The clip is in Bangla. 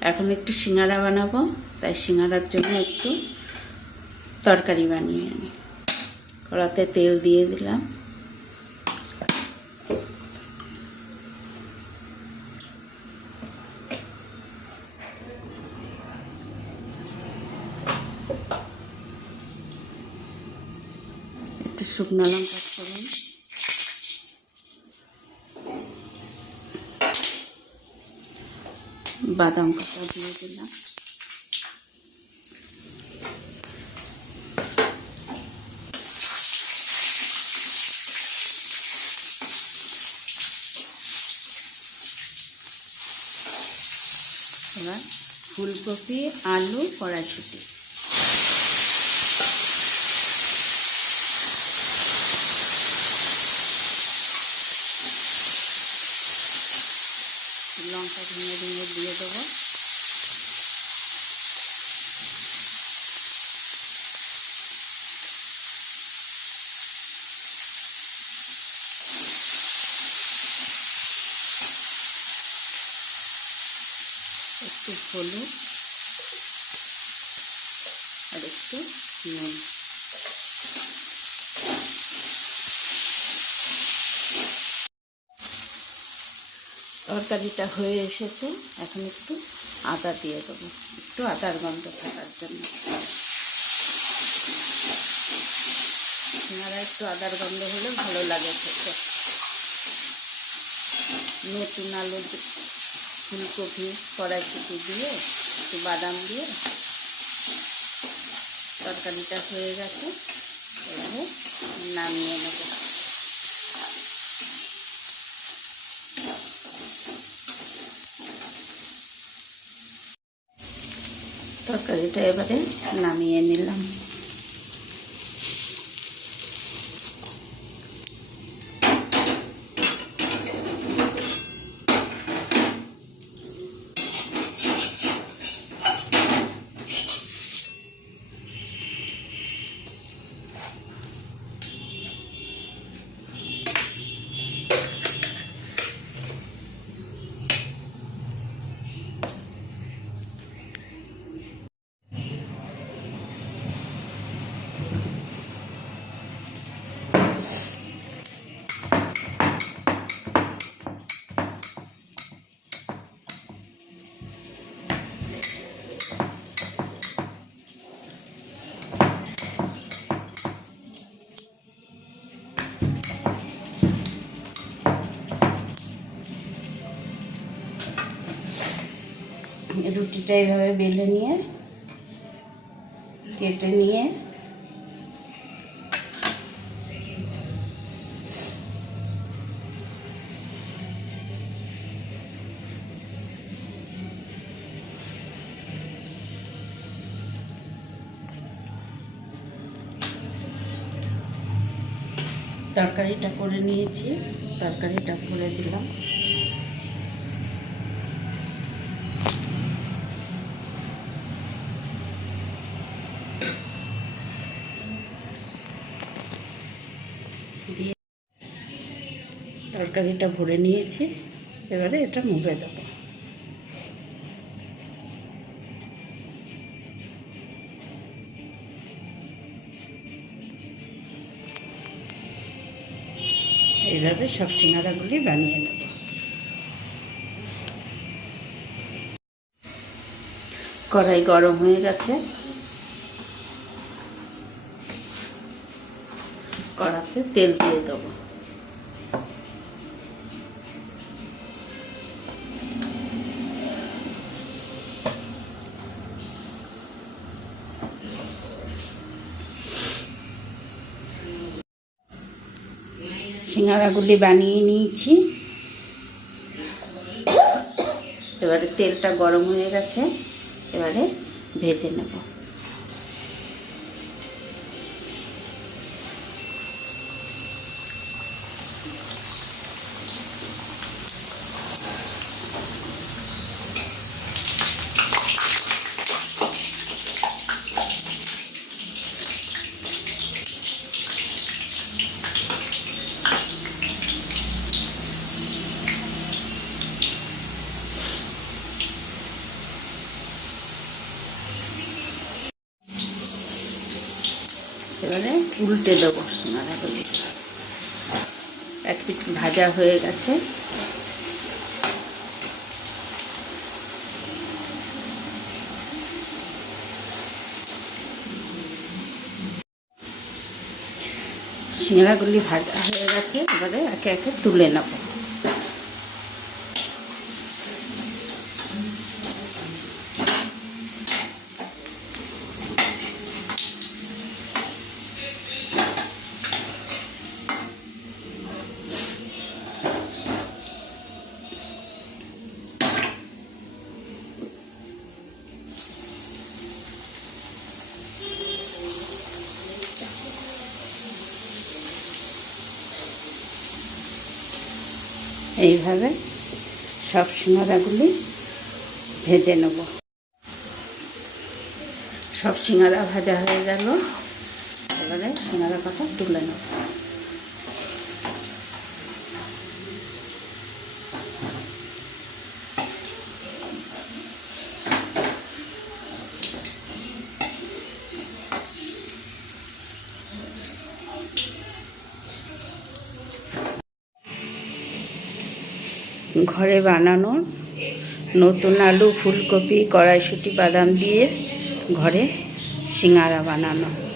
এখন একটু সিঙ্গারা বানাবো, তাই সিঙ্গারার জন্য একটু তরকারি বানিয়ে আনি। কড়াতে তেল দিয়ে দিলাম। একটু শুকনো লঙ্কা বাদাম কাটা দিয়ে দিলাম। এবার ফুলকপি আলু কড়াইশুটি লঙ্কা ভেঙে ভেঙে দিয়ে দেবো। একটু হলুদ আর একটু নুন। তরকারিটা হয়ে এসেছে, এখন একটু আদা দিয়ে দেবো। একটু আদার গন্ধ থাকার জন্য। সিঙ্গারা একটু আদার গন্ধ হলে ভালো লাগে খেতে। নতুন আলু ফুলকপি, কড়াইশুটি দিয়ে, একটু বাদাম দিয়ে তরকারিটা হয়ে গেছে। এবারে নামিয়ে নেব। তরকারিটা এবারে নামিয়ে নিলাম। রুটিটা এইভাবে বেলে নিয়ে কেটে নিয়ে তরকারিটা করে নিয়েছি তরকারিটা করে দিলাম। তরকারিটা ভরে নিয়েছি। এবারে এটা মুখে দেবো। এইভাবে সব সিঙ্গারাগুলি বানিয়ে নেব। কড়াই গরম হয়ে গেছে। কড়াতে তেল দিয়ে দেবো। সিঙ্গারাগুলি বানিয়ে নিয়েছি। এবারে তেলটা গরম হয়ে গেছে। এবারে ভেজে নেব। এবারে উল্টে দেবো সিঙ্গারাগুলি এক পিঠ ভাজা হয়ে গেছে। সিঙ্গারাগুলি ভাজা হয়ে গেছে, এবারে একে একে তুলে নেব। এইভাবে সব সিঙ্গারাগুলি ভেজে নেব। সব সিঙ্গারা ভাজা হয়ে গেল। এবারে সিঙ্গারা কটা তুলে নেব। ঘরে বানানো নতুন আলু ফুলকপি কড়াইশুটি বাদাম দিয়ে ঘরে সিঙ্গারা বানানো।